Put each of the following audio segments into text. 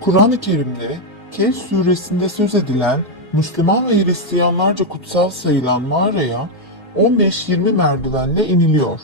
Kur'an-ı Kerim'de Kehf suresinde söz edilen Müslüman ve Hristiyanlarca kutsal sayılan mağaraya 15-20 merdivenle iniliyor.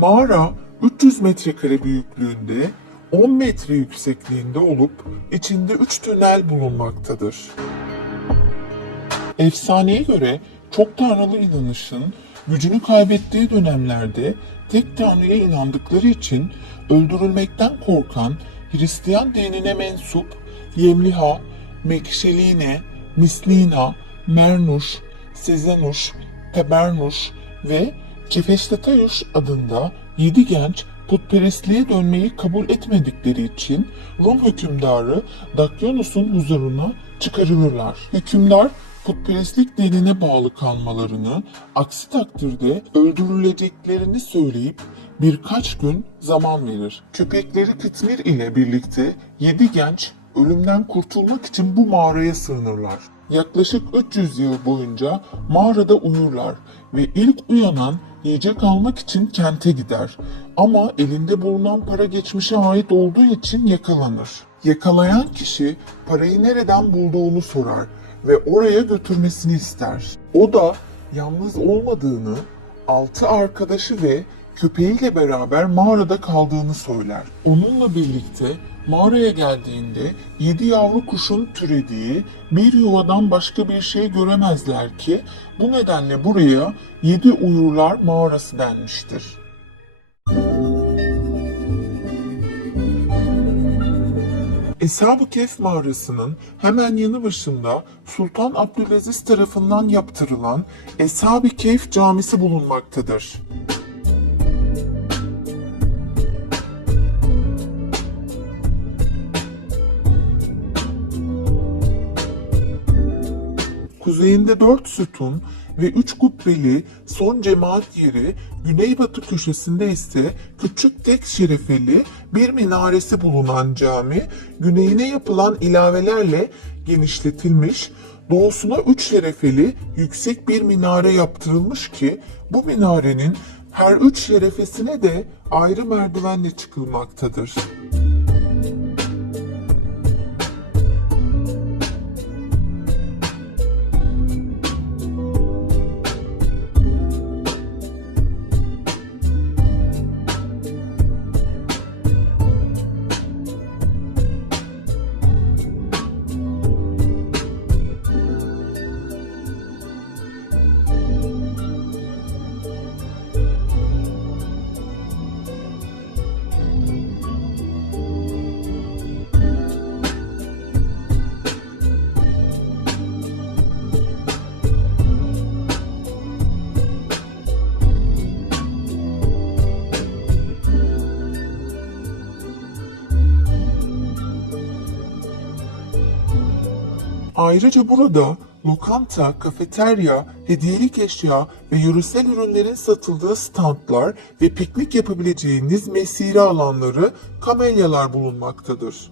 Mağara 300 metrekare büyüklüğünde, 10 metre yüksekliğinde olup içinde 3 tünel bulunmaktadır. Efsaneye göre çok tanrılı inanışın gücünü kaybettiği dönemlerde tek tanrıya inandıkları için öldürülmekten korkan Hristiyan dinine mensup Yemliha, Mekşeline, Mislina, Mernuş, Sezanuş, Tabernuş ve Kefestatayuş adında yedi genç putperestliğe dönmeyi kabul etmedikleri için Rum hükümdarı Dakyanus'un huzuruna çıkarılırlar. Hükümdar putperestlik dinine bağlı kalmalarını, aksi takdirde öldürüleceklerini söyleyip birkaç gün zaman verir. Köpekleri Kıtmir ile birlikte yedi genç ölümden kurtulmak için bu mağaraya sığınırlar. Yaklaşık 300 yıl boyunca mağarada uyurlar ve ilk uyanan yiyecek almak için kente gider. Ama elinde bulunan para geçmişe ait olduğu için yakalanır. Yakalayan kişi parayı nereden bulduğunu sorar ve oraya götürmesini ister. O da yalnız olmadığını, altı arkadaşı ve köpeğiyle beraber mağarada kaldığını söyler. Onunla birlikte mağaraya geldiğinde yedi yavru kuşun türediği bir yuvadan başka bir şey göremezler ki bu nedenle buraya yedi uyurlar mağarası denmiştir. Eshab-ı Kehf mağarasının hemen yanı başında Sultan Abdülaziz tarafından yaptırılan Eshab-ı Kehf camisi bulunmaktadır. Kuzeyinde dört sütun ve üç kubbeli son cemaat yeri, güneybatı köşesinde ise küçük tek şerefeli bir minaresi bulunan cami, güneyine yapılan ilavelerle genişletilmiş, doğusuna üç şerefeli yüksek bir minare yaptırılmış ki bu minarenin her üç şerefesine de ayrı merdivenle çıkılmaktadır. Ayrıca burada lokanta, kafeterya, hediyelik eşya ve yöresel ürünlerin satıldığı standlar ve piknik yapabileceğiniz mesire alanları, kamelyalar bulunmaktadır.